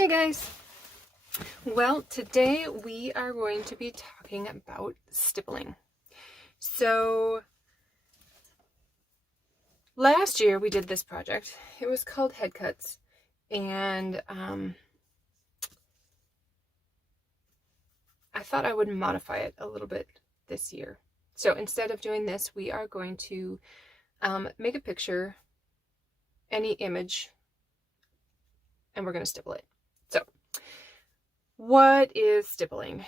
Hey guys! Well, today we are going to be talking about stippling. So, last year we did this project. It was called Head Cuts, and I thought I would modify it a little bit this year. So instead of doing this, we are going to make a picture, any image, and we're going to stipple it. So, what is stippling?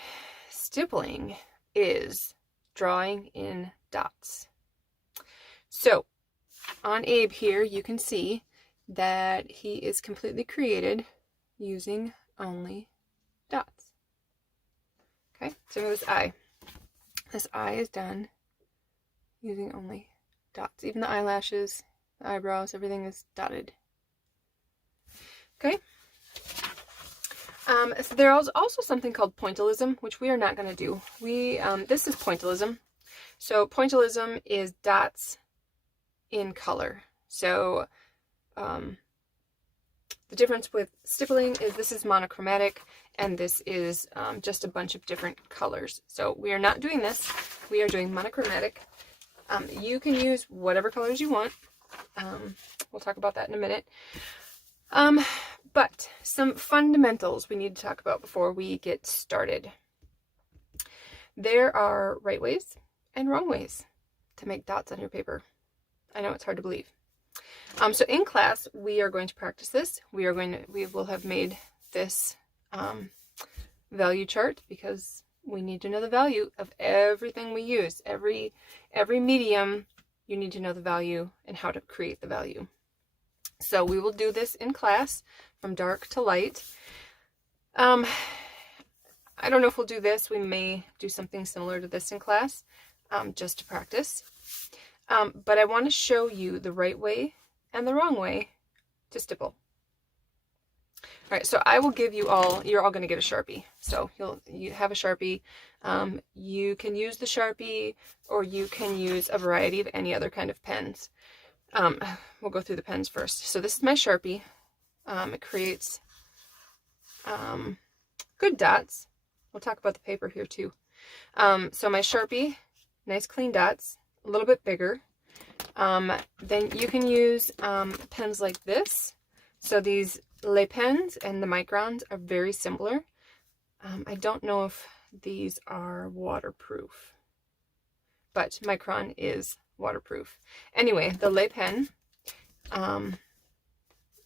Stippling is drawing in dots. So on Abe here, you can see that he is completely created using only dots. Okay, so this eye. This eye is done using only dots. Even the eyelashes, the eyebrows, everything is dotted. Okay. So there's also something called pointillism, which we are not going to do. This is pointillism. So pointillism is dots in color. So the difference with stippling is this is monochromatic and this is just a bunch of different colors. So we are not doing this. We are doing monochromatic. You can use whatever colors you want. We'll talk about that in a minute. But some fundamentals we need to talk about before we get started. There are right ways and wrong ways to make dots on your paper. I know it's hard to believe. So in class, we are going to practice this. We will have made this value chart because we need to know the value of everything we use. Every medium, you need to know the value and how to create the value. So we will do this in class from dark to light. I don't know if we'll do this. We may do something similar to this in class just to practice. But I want to show you the right way and the wrong way to stipple. All right, so I will give you all, you're all going to get a Sharpie. So you have a Sharpie. You can use the Sharpie or you can use a variety of any other kind of pens. We'll go through the pens first. So this is my Sharpie. It creates good dots. We'll talk about the paper here too. So my Sharpie, nice clean dots, a little bit bigger. Then you can use pens like this. So these LLA pens and the microns are very similar. I don't know if these are waterproof, but micron is waterproof. Anyway, the LLA pen,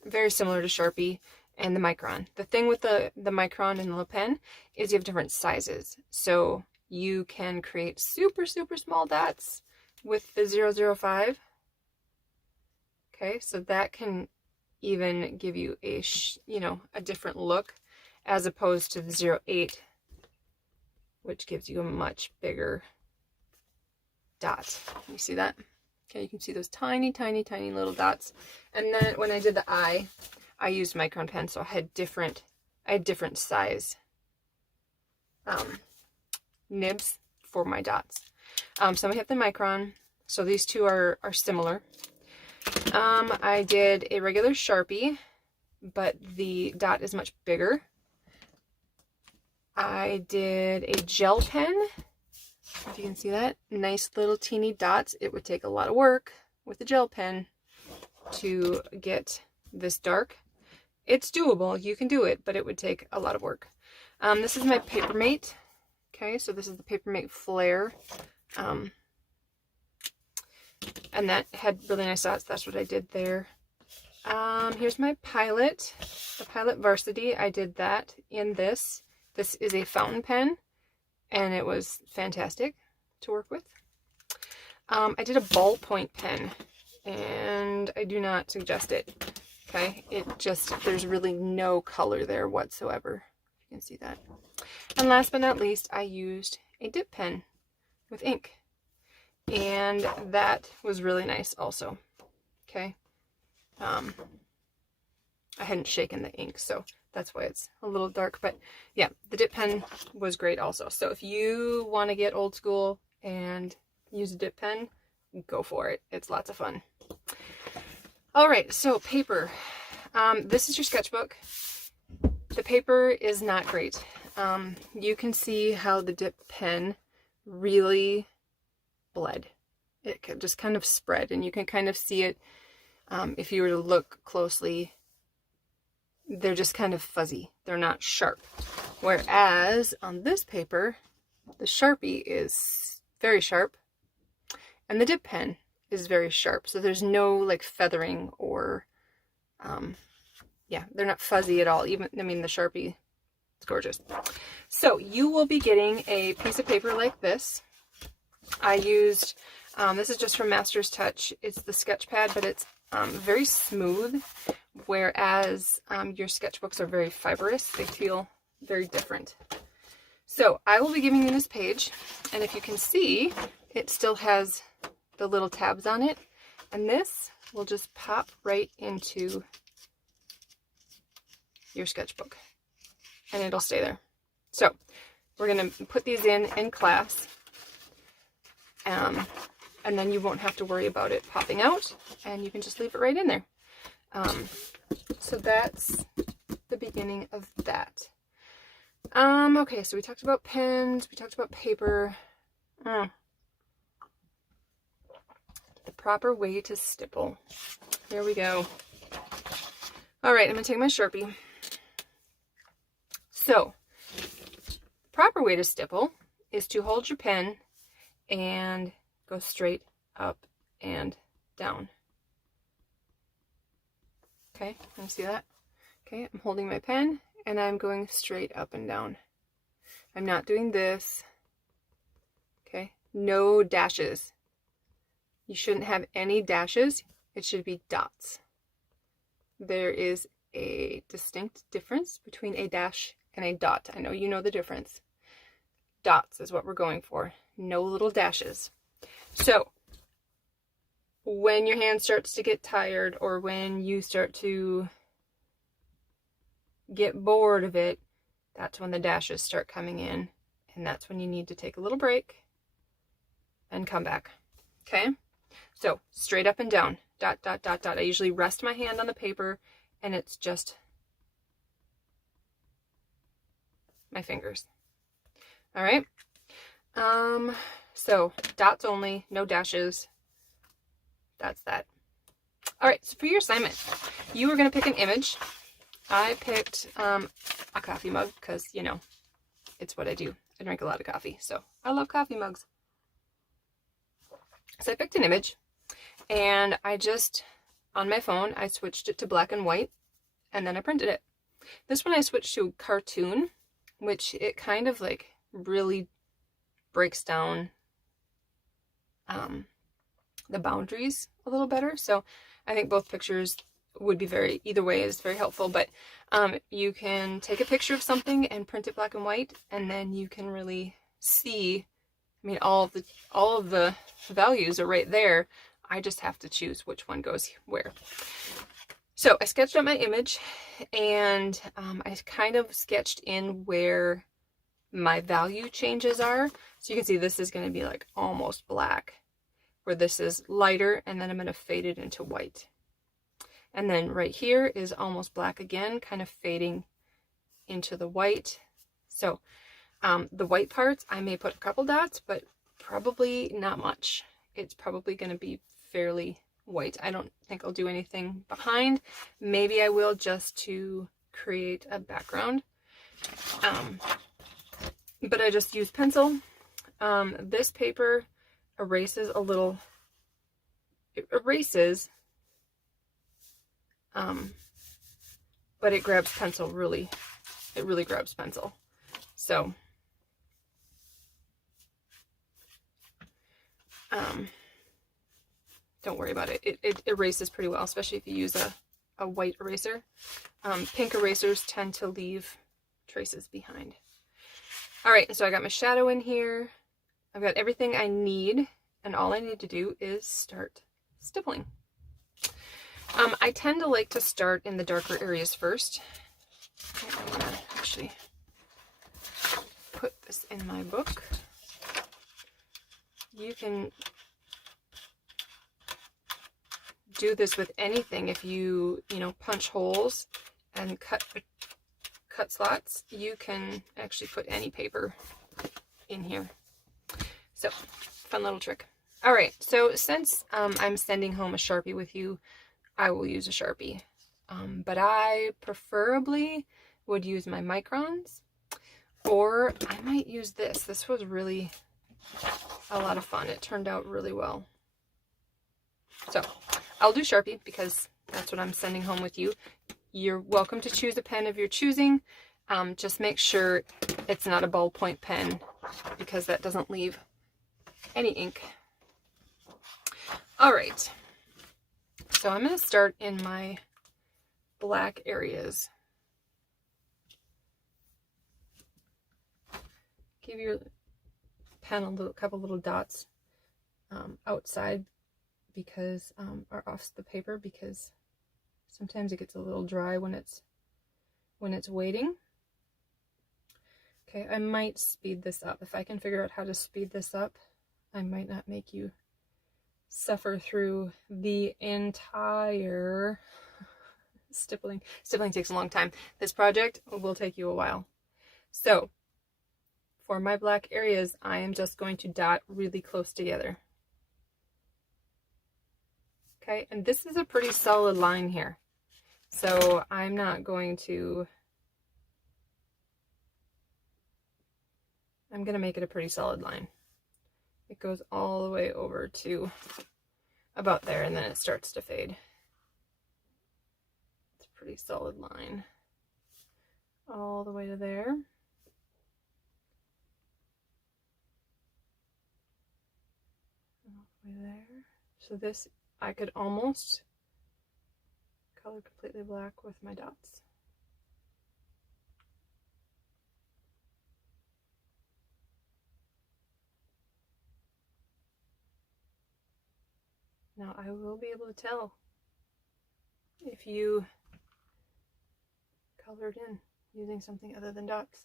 very similar to Sharpie and the micron. The thing with the micron and the LLA pen is you have different sizes. So you can create super, super small dots with the 005. Okay, so that can even give you a different look as opposed to the 08, which gives you a much bigger dot. You see that? Okay, you can see those tiny, tiny, tiny little dots. And then when I did the eye, I used micron pen, so I had different size nibs for my dots. So I have the micron, so these two are similar. I did a regular Sharpie, but the dot is much bigger. I did a gel pen. If you can see that, nice little teeny dots. It would take a lot of work with a gel pen to get this dark. It's doable, you can do it, but it would take a lot of work. This is my Papermate. Okay, so this is the Papermate Flare. And that had really nice dots. That's what I did there. Here's my Pilot, the Pilot Varsity. I did that in this. This is a fountain pen, and it was fantastic to work with. I did a ballpoint pen, and I do not suggest it. Okay, there's really no color there whatsoever. You can see that. And last but not least, I used a dip pen with ink. And that was really nice also. Okay. I hadn't shaken the ink, so that's why it's a little dark. But yeah, the dip pen was great also. So if you want to get old school and use a dip pen, go for it. It's lots of fun. All right, so paper. This is your sketchbook. The paper is not great. You can see how the dip pen really bled. It just kind of spread, and you can kind of see it if you were to look closely. They're just kind of fuzzy. They're not sharp. Whereas on this paper, the Sharpie is very sharp, and the dip pen is very sharp. So there's no like feathering or, yeah, they're not fuzzy at all. Even, I mean, the Sharpie, it's gorgeous. So you will be getting a piece of paper like this. I used, this is just from Master's Touch. It's the sketch pad, but it's very smooth, whereas your sketchbooks are very fibrous. They feel very different. So I will be giving you this page, and if you can see, it still has the little tabs on it, and this will just pop right into your sketchbook, and it'll stay there. So we're going to put these in class, and then you won't have to worry about it popping out, and you can just leave it right in there. So that's the beginning of that. Okay, so we talked about pens, we talked about paper. The proper way to stipple. Here we go. All right, I'm gonna take my Sharpie. So, the proper way to stipple is to hold your pen and go straight up and down. Okay, can you see that? Okay, I'm holding my pen and I'm going straight up and down. I'm not doing this. Okay, no dashes. You shouldn't have any dashes. It should be dots. There is a distinct difference between a dash and a dot. I know you know the difference. Dots is what we're going for. No little dashes. So, when your hand starts to get tired, or when you start to get bored of it, that's when the dashes start coming in, and that's when you need to take a little break and come back. Okay, so straight up and down, dot, dot, dot, dot. I usually rest my hand on the paper and it's just my fingers. All right, so dots only, no dashes. That's that. All right, so for your assignment, you are going to pick an image. I picked a coffee mug because, you know, it's what I do. I drink a lot of coffee, so I love coffee mugs. So I picked an image, and I just, on my phone, I switched it to black and white, and then I printed it. This one I switched to cartoon, which it kind of like really breaks down the boundaries a little better. So I think both pictures would be very, either way is very helpful, but you can take a picture of something and print it black and white, and then you can really see, I mean, all of the values are right there. I just have to choose which one goes where. So I sketched out my image, and I kind of sketched in where my value changes are. So you can see this is going to be like almost black, where this is lighter, and then I'm going to fade it into white. And then right here is almost black again, kind of fading into the white. So the white parts, I may put a couple dots, but probably not much. It's probably going to be fairly white. I don't think I'll do anything behind. Maybe I will, just to create a background. But I just use pencil. This paper erases a little, it erases, but it grabs pencil really, it really grabs pencil. So, don't worry about it. It erases pretty well, especially if you use a white eraser. Pink erasers tend to leave traces behind. All right, so I got my shadow in here. I've got everything I need, and all I need to do is start stippling. I tend to like to start in the darker areas first. I'm gonna actually put this in my book. You can do this with anything. If you know, punch holes and cut cut slots, you can actually put any paper in here. So, fun little trick. All right, so since I'm sending home a Sharpie with you, I will use a Sharpie. But I preferably would use my microns, or I might use this. This was really a lot of fun. It turned out really well. So I'll do Sharpie because that's what I'm sending home with you. You're welcome to choose a pen of your choosing. Just make sure it's not a ballpoint pen because that doesn't leave any ink. All right. So I'm going to start in my black areas. Give your pen a couple little dots outside because or off the paper, because sometimes it gets a little dry when it's waiting. Okay, I might speed this up. If I can figure out how to speed this up, I might not make you suffer through the entire stippling. Stippling takes a long time. This project will take you a while. So for my black areas, I am just going to dot really close together. Okay, and this is a pretty solid line here. So I'm not going to, I'm going to make it a pretty solid line. It goes all the way over to about there, and then it starts to fade. It's a pretty solid line. All the way to there. All the way there. So this, I could almost color completely black with my dots. Now I will be able to tell if you colored in using something other than dots.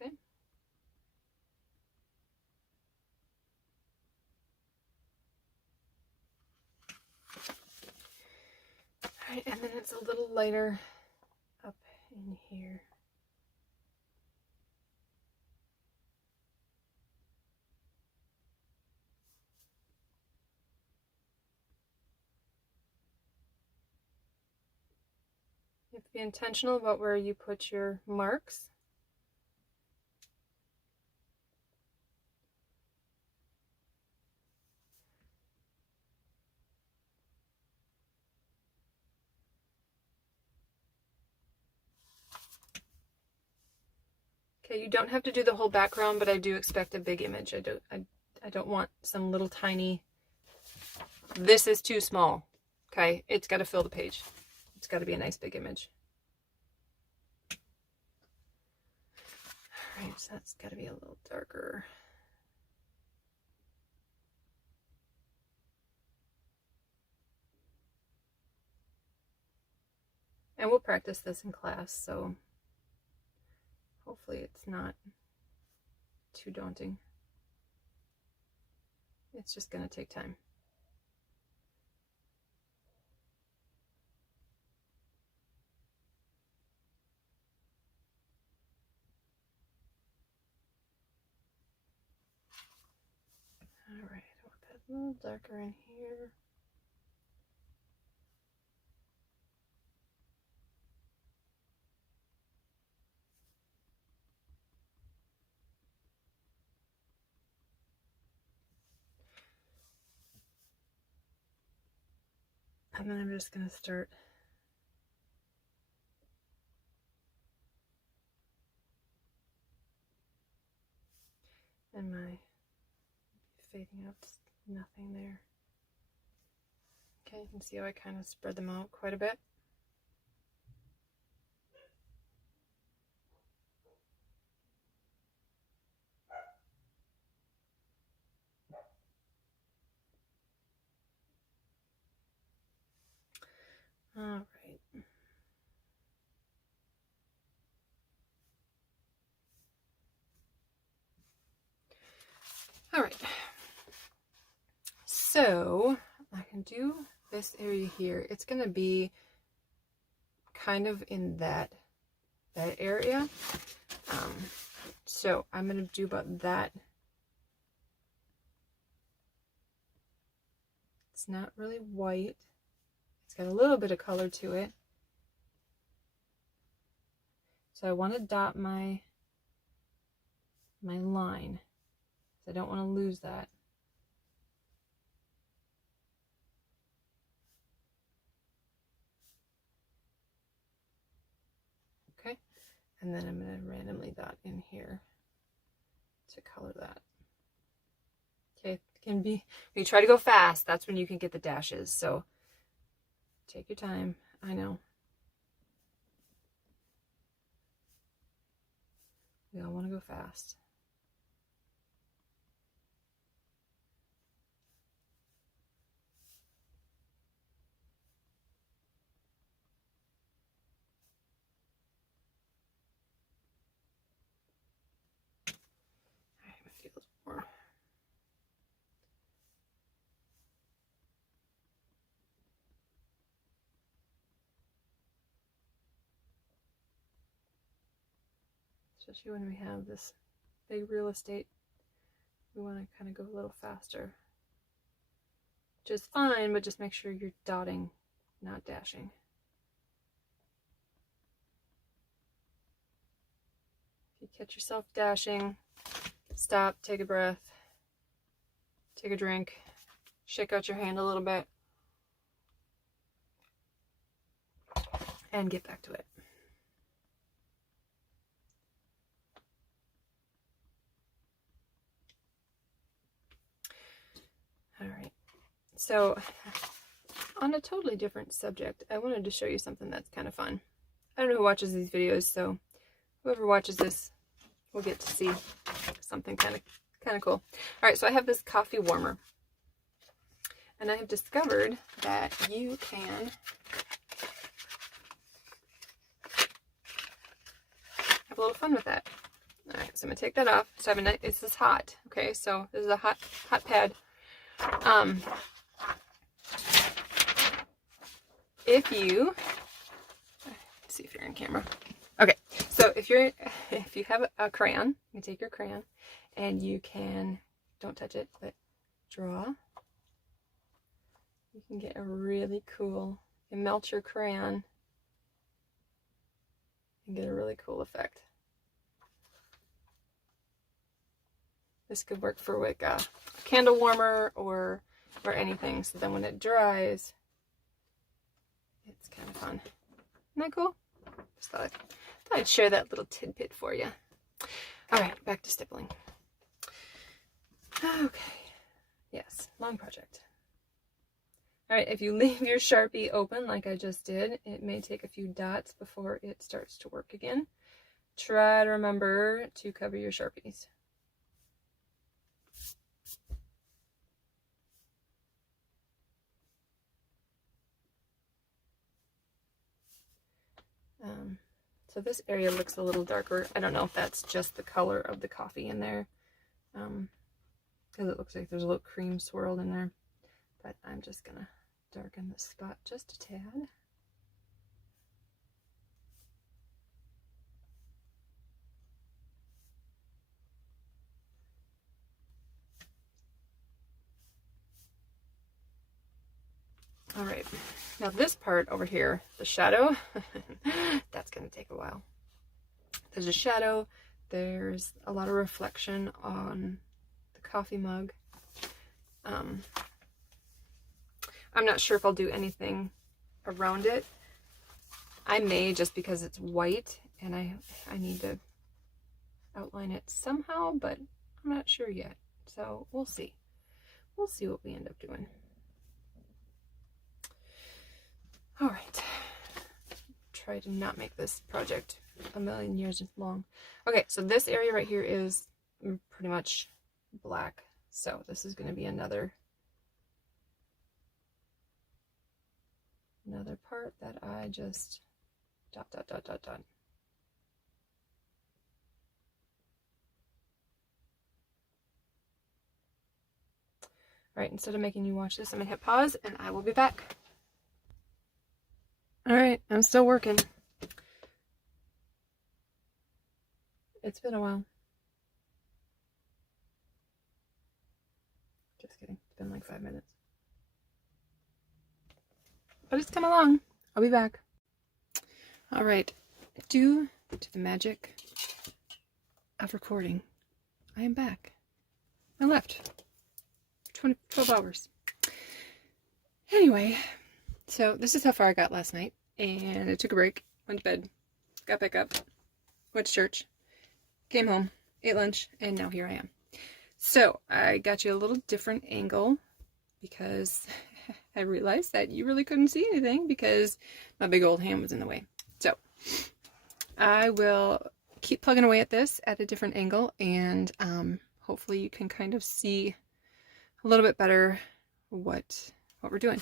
Okay. All right, and then it's a little lighter up in here. You have to be intentional about where you put your marks. Okay, you don't have to do the whole background, but I do expect a big image. I don't want some little tiny, this is too small. Okay, it's got to fill the page. It's got to be a nice big image. All right, so that's got to be a little darker. And we'll practice this in class, so hopefully it's not too daunting. It's just going to take time. All right, I want that a little darker in here. And then I'm just going to start and my fading out, nothing there. Okay, you can see how I kind of spread them out quite a bit. All right. All right. So I can do this area here, it's going to be kind of in that area. So I'm going to do about that. It's not really white. It's got a little bit of color to it. So I want to dot my line. I don't want to lose that. Okay, and then I'm going to randomly dot in here to color that. Okay, it can be, when you try to go fast, that's when you can get the dashes, so take your time. I know. We all want to go fast. More. Especially when we have this big real estate, we want to kind of go a little faster. Which is fine, but just make sure you're dotting, not dashing. If you catch yourself dashing, stop, take a breath, take a drink, shake out your hand a little bit, and get back to it. All right, so on a totally different subject, I wanted to show you something that's kind of fun. I don't know who watches these videos, so whoever watches this will get to see something kind of cool. All right, so I have this coffee warmer, and I have discovered that you can have a little fun with that. All right, so I'm gonna take that off. So this is hot. Okay, so this is a hot pad. If you let's see if you're in camera. Okay, so if you have a crayon, you take your crayon and you can, don't touch it, but draw. You can get a really cool, you can melt your crayon and get a really cool effect. This could work for like a candle warmer or anything. So then when it dries, it's kind of fun. Isn't that cool? Just thought I'd share that little tidbit for you. All right, back to stippling. Okay. Yes, long project. All right, if you leave your Sharpie open like I just did, it may take a few dots before it starts to work again. Try to remember to cover your Sharpies. So this area looks a little darker. I don't know if that's just the color of the coffee in there, because it looks like there's a little cream swirled in there, but I'm just gonna darken this spot just a tad. All right, now this part over here, the shadow, that's gonna take a while. There's a shadow, there's a lot of reflection on the coffee mug. I'm not sure if I'll do anything around it. I may, just because it's white and I need to outline it somehow, but I'm not sure yet. So we'll see. We'll see what we end up doing. All right. Try to not make this project a million years long. Okay, so this area right here is pretty much black. So this is going to be another part that I just dot, dot, dot, dot, dot. All right, instead of making you watch this, I'm going to hit pause and I will be back. Alright, I'm still working. It's been a while. Just kidding. It's been like 5 minutes. But it's come along. I'll be back. Alright. Due to the magic of recording, I am back. I left. 12 hours. Anyway, so this is how far I got last night. And I took a break, went to bed, got back up, went to church, came home, ate lunch, and now here I am. So I got you a little different angle because I realized that you really couldn't see anything because my big old hand was in the way. So I will keep plugging away at this at a different angle, and hopefully you can kind of see a little bit better what we're doing.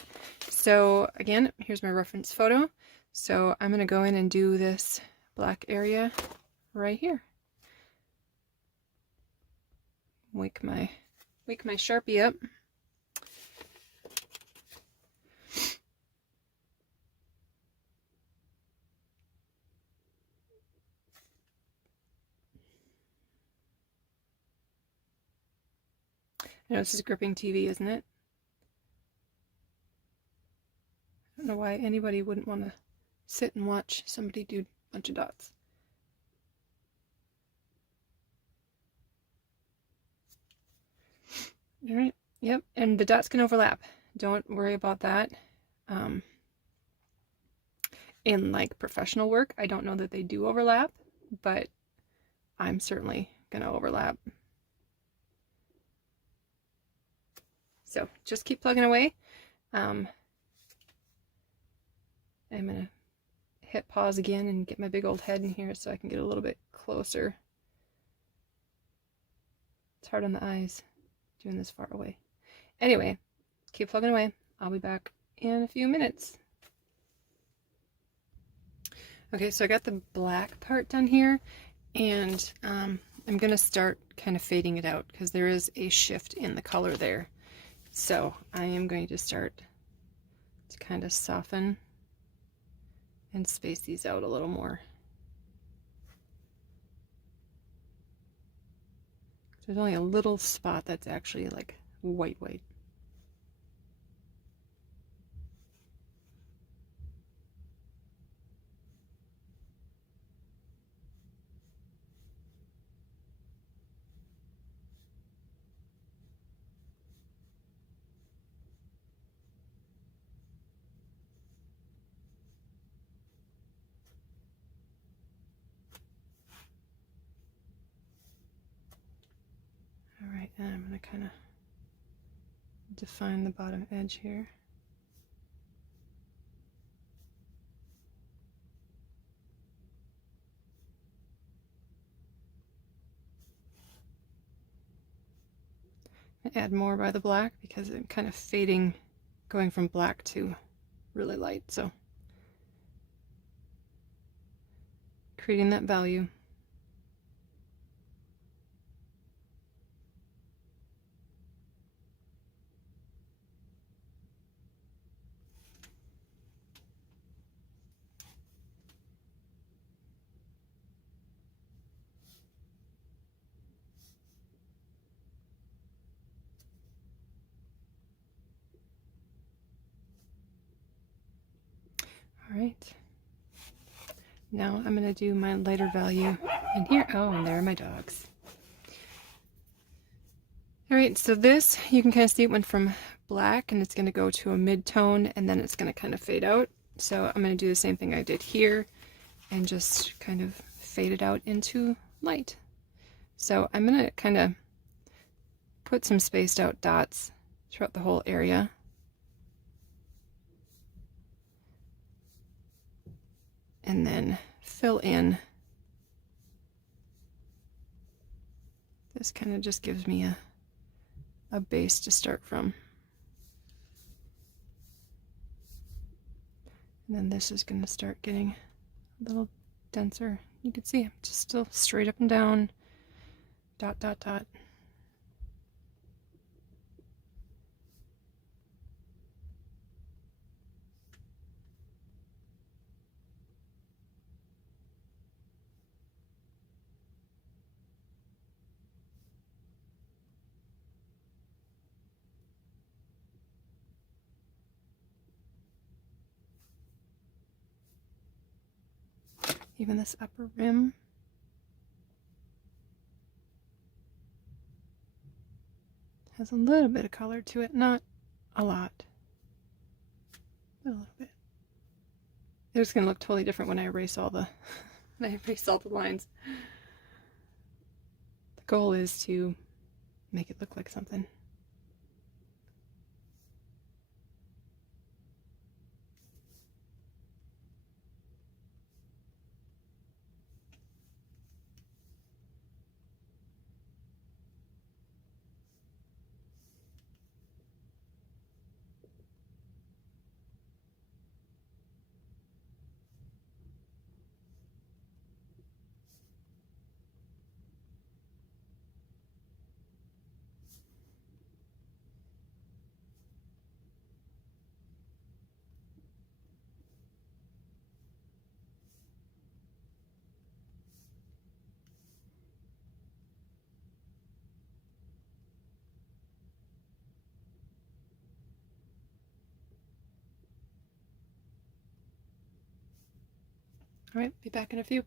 So again, here's my reference photo. So I'm going to go in and do this black area right here. Wake my Sharpie up. I know this is gripping TV, isn't it? I don't know why anybody wouldn't want to sit and watch somebody do a bunch of dots. All right, yep, and the dots can overlap. Don't worry about that. In like professional work, I don't know that they do overlap, but I'm certainly gonna overlap. So just keep plugging away. I'm gonna hit pause again and get my big old head in here so I can get a little bit closer. It's hard on the eyes doing this far away. Anyway, keep plugging away. I'll be back in a few minutes. Okay, so I got the black part done here, and I'm gonna start kind of fading it out because there is a shift in the color there. So I am going to start to kind of soften and space these out a little more. There's only a little spot that's actually like white. Alright, and I'm going to kind of define the bottom edge here. I add more by the black because I'm kind of fading, going from black to really light, so creating that value. Alright, now I'm going to do my lighter value in here. Oh, and there are my dogs. Alright, so this, you can kind of see it went from black and it's going to go to a mid-tone and then it's going to kind of fade out. So I'm going to do the same thing I did here and just kind of fade it out into light. So I'm going to kind of put some spaced out dots throughout the whole area. And then fill in. This kind of just gives me a base to start from. And then this is going to start getting a little denser. You can see I'm just still straight up and down, dot, dot, dot. Even this upper rim. Has a little bit of color to it, not a lot, but a little bit. It's going to look totally different when I erase all the lines. The goal is to make it look like something. All right, be back in a few.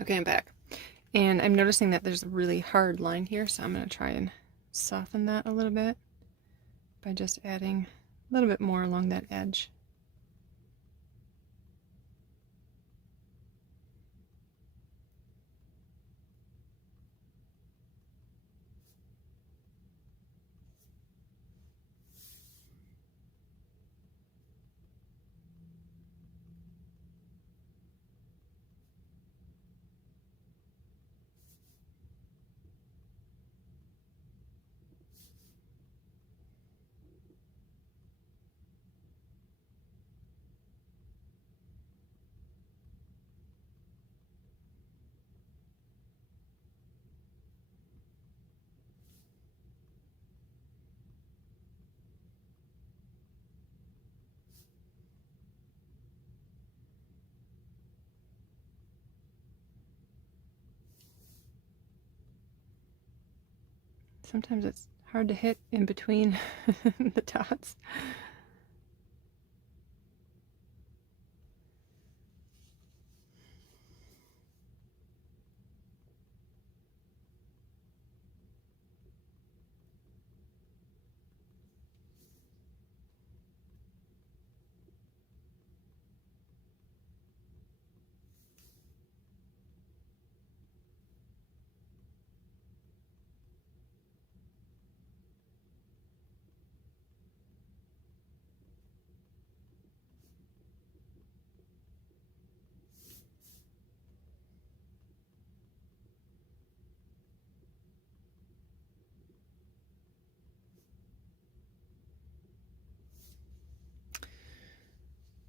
Okay, I'm back. And I'm noticing that there's a really hard line here, so I'm going to try and soften that a little bit by just adding a little bit more along that edge. Sometimes it's hard to hit in between the dots.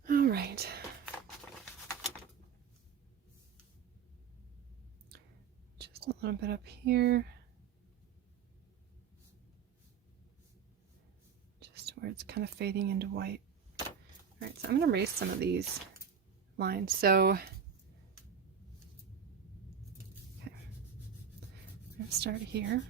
All right. Just a little bit up here. Just where it's kind of fading into white. All right, so I'm going to erase some of these lines. So, okay, I'm going to start here.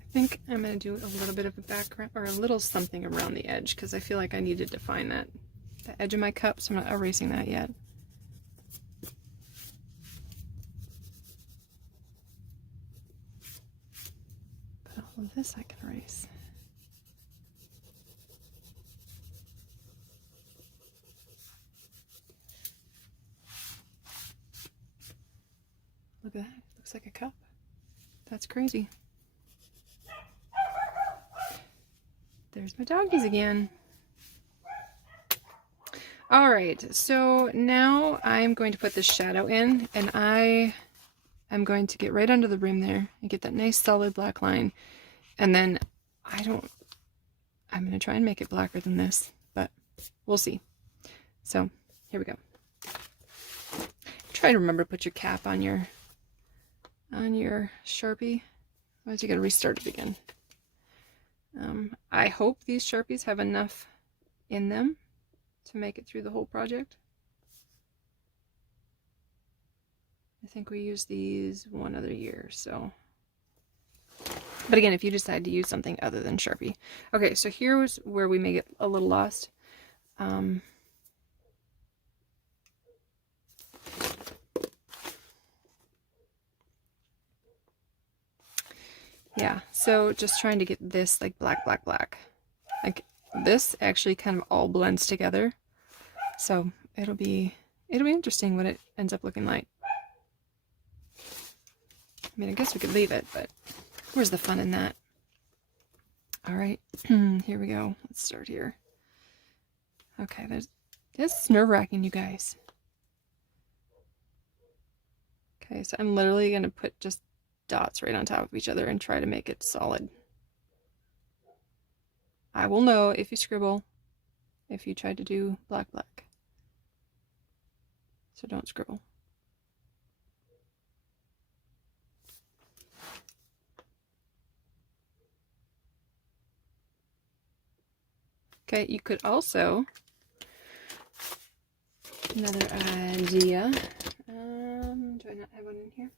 I think I'm going to do a little bit of a background or a little something around the edge because I feel like I need to define that the edge of my cup, so I'm not erasing that yet. But all of this I can erase. Look at that, it looks like a cup. That's crazy. There's my doggies again. All right, so now I'm going to put this shadow in, and I am going to get right under the rim there and get that nice solid black line. And then I'm going to try and make it blacker than this, but we'll see. So here we go. Try to remember to put your cap on your Sharpie. Otherwise you got to restart it again. I hope these Sharpies have enough in them to make it through the whole project. I think we used these one other year, so But again, if you decide to use something other than Sharpie. Okay, so here's where we may get a little lost. Yeah, so just trying to get this like black, black, black. Like this actually kind of all blends together. So it'll be interesting what it ends up looking like. I mean, I guess we could leave it, but where's the fun in that? All right, here we go. Let's start here. Okay, this is nerve-wracking, you guys. Okay, so I'm literally gonna put just dots right on top of each other and try to make it solid. I will know if you scribble, if you try to do black, black. So don't scribble. Okay, you could also, another idea, do I not have one in here?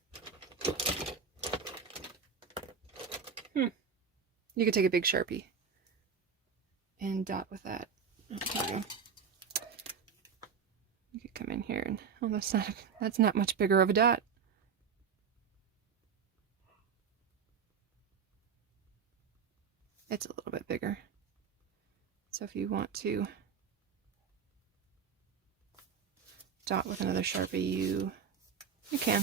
You could take a big Sharpie and dot with that. Okay. You could come in here and, oh, that's not much bigger of a dot. It's a little bit bigger. So if you want to dot with another Sharpie, you can.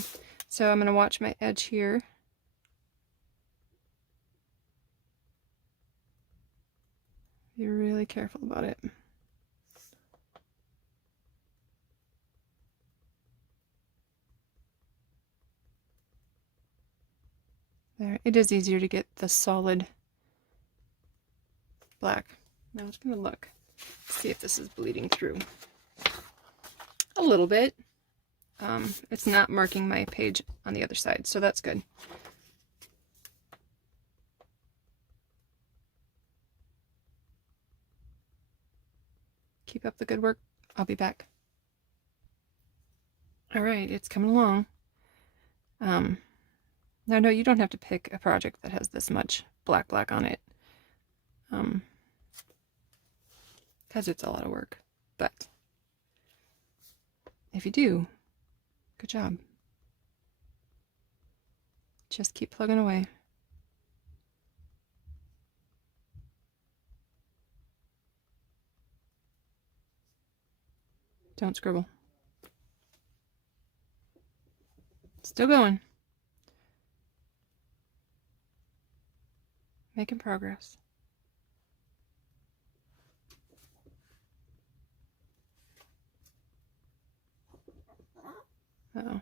So I'm going to watch my edge here. Be really careful about it. There, it is easier to get the solid black. Now I'm just going to look, see if this is bleeding through. A little bit. It's not marking my page on the other side, so that's good. Keep up the good work. I'll be back. All right, it's coming along. Now, no, you don't have to pick a project that has this much black on it. Because it's a lot of work. But if you do, good job. Just keep plugging away. Don't scribble. Still going. Making progress. Uh-oh.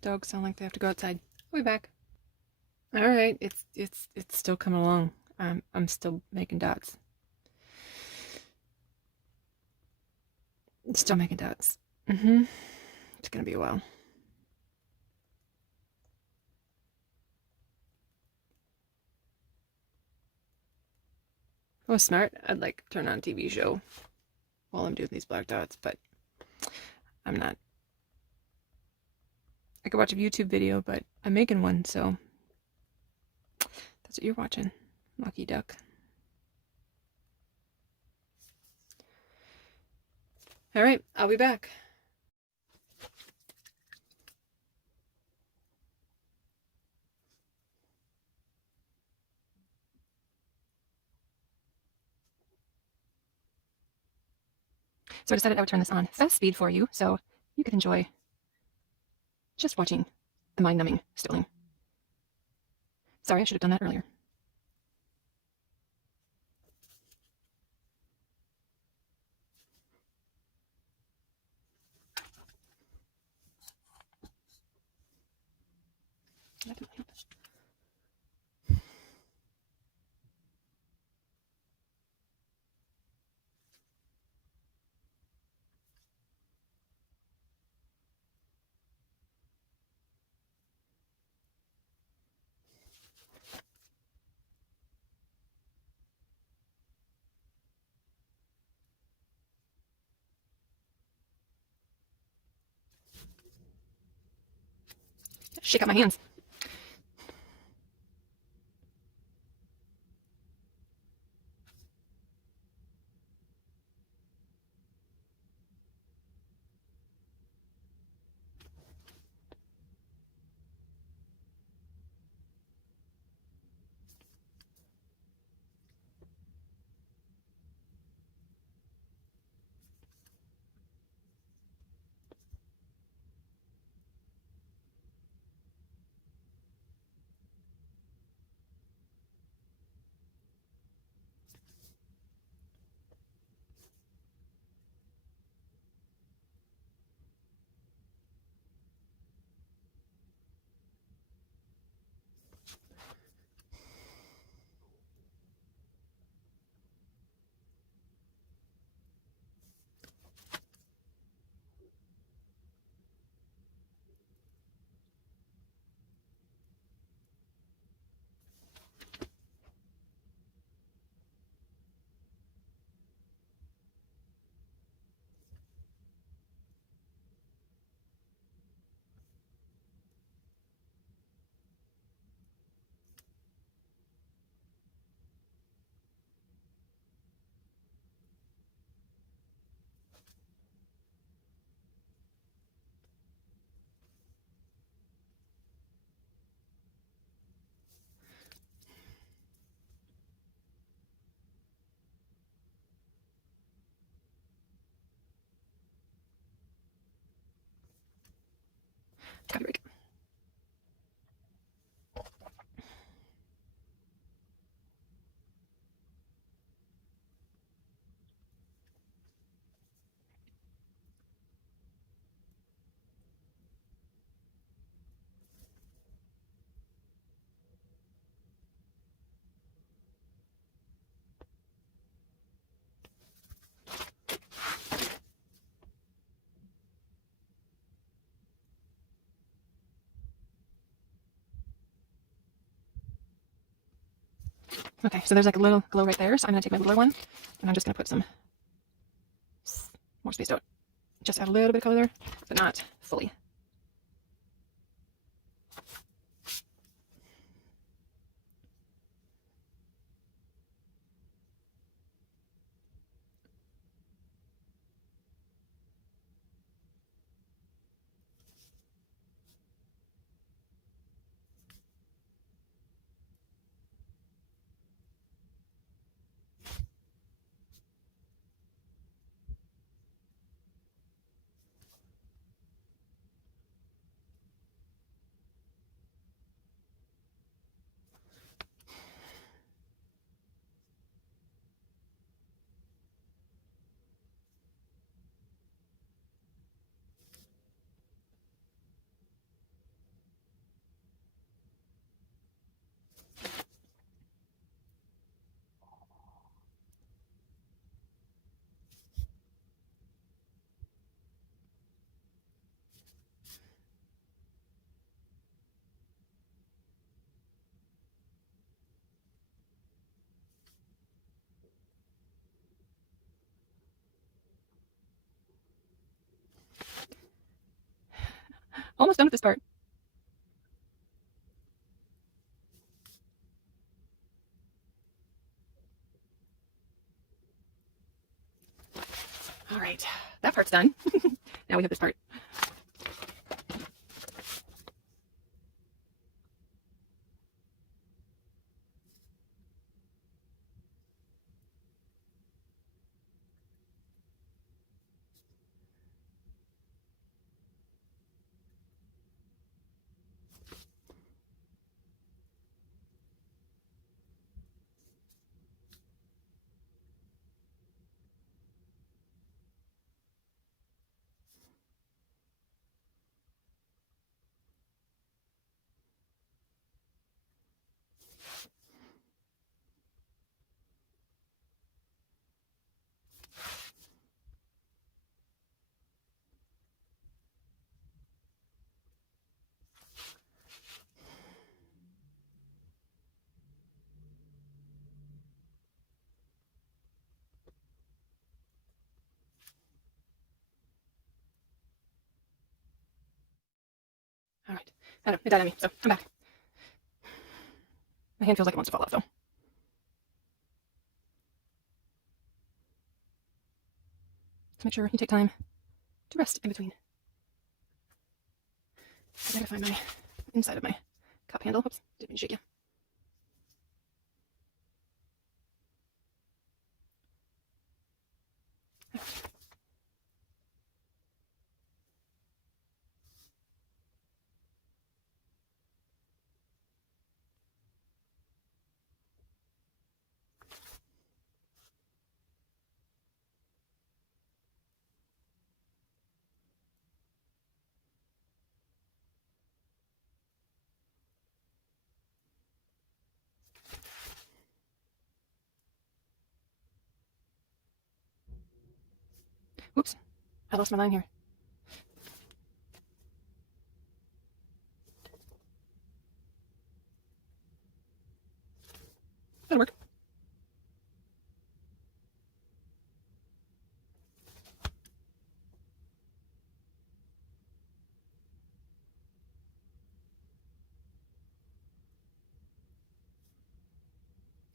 Dogs sound like they have to go outside. I'll be back. All right, it's still coming along. I'm still making dots. Still making dots. It's gonna be a while. If I was smart, I'd like turn on a TV show while I'm doing these black dots, but I'm not. I could watch a YouTube video, but I'm making one, so that's what you're watching. Lucky duck. All right, I'll be back. So I decided I would turn this on fast speed for you, so you could enjoy just watching the mind-numbing stippling. Sorry, I should have done that earlier. That didn't help. Shake out my hands. Copyright. Okay, so there's like a little glow right there. So I'm going to take my littler one and I'm just going to put some more spaced out. Just add a little bit of color there, but not fully. Almost done with this part. All right, that part's done. Now we have this part. All right, I know, it died on me, so I'm back. My hand feels like it wants to fall off, though. So make sure you take time to rest in between. I gotta find my inside of my cup handle. Oops, didn't mean to shake you. Oops, I lost my line here. That'll work.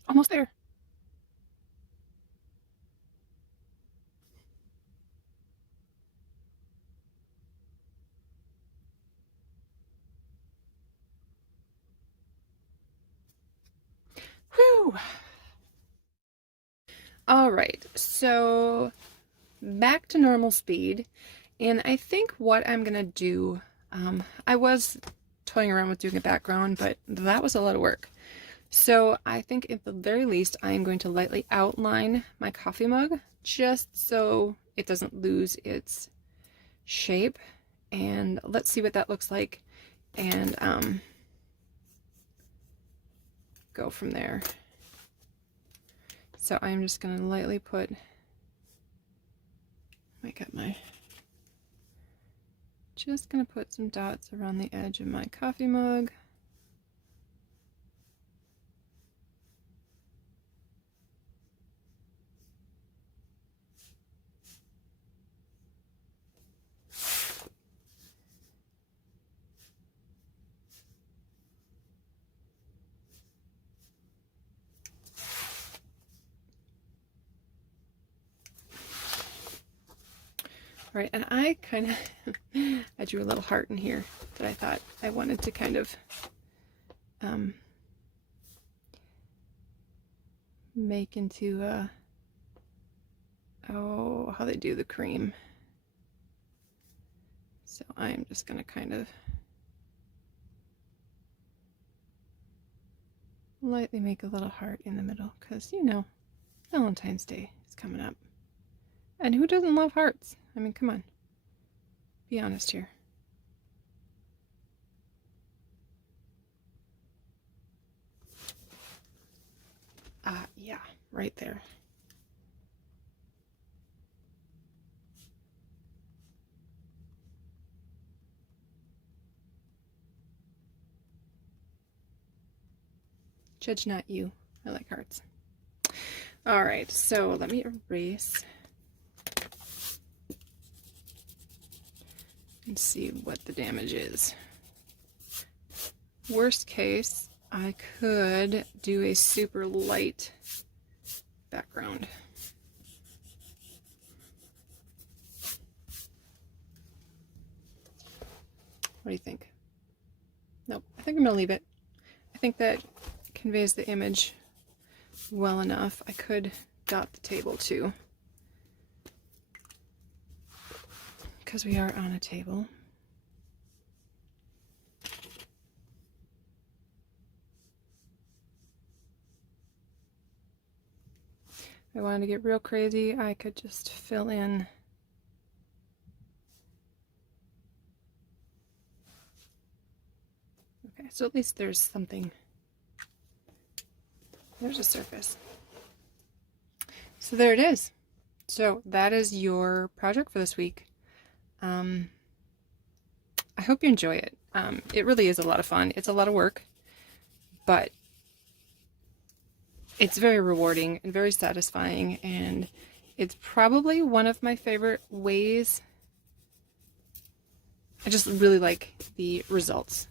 Almost there. Whew. All right, so back to normal speed. And I think what I'm gonna do I was toying around with doing a background, but that was a lot of work. So I think at the very least, I am going to lightly outline my coffee mug just so it doesn't lose its shape. And let's see what that looks like and go from there. So I'm just going to lightly just going to put some dots around the edge of my coffee mug. Right, and I kind of, I drew a little heart in here that I thought I wanted to kind of make into, oh, how they do the cream. So I'm just going to kind of lightly make a little heart in the middle because, you know, Valentine's Day is coming up. And who doesn't love hearts? I mean, come on. Be honest here. Yeah, right there. Judge not you. I like hearts. All right, so let me erase and see what the damage is. Worst case, I could do a super light background. What do you think? Nope, I think I'm gonna leave it. I think that conveys the image well enough. I could dot the table too, because we are on a table. If I wanted to get real crazy, I could just fill in okay, so at least there's something. There's a surface. So there it is. So that is your project for this week. I hope you enjoy it. It really is a lot of fun. It's a lot of work, but it's very rewarding and very satisfying, and it's probably one of my favorite ways. I just really like the results.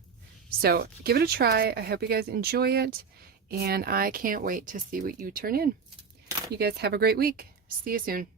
So give it a try. I hope you guys enjoy it, and I can't wait to see what you turn in. You guys have a great week. See you soon.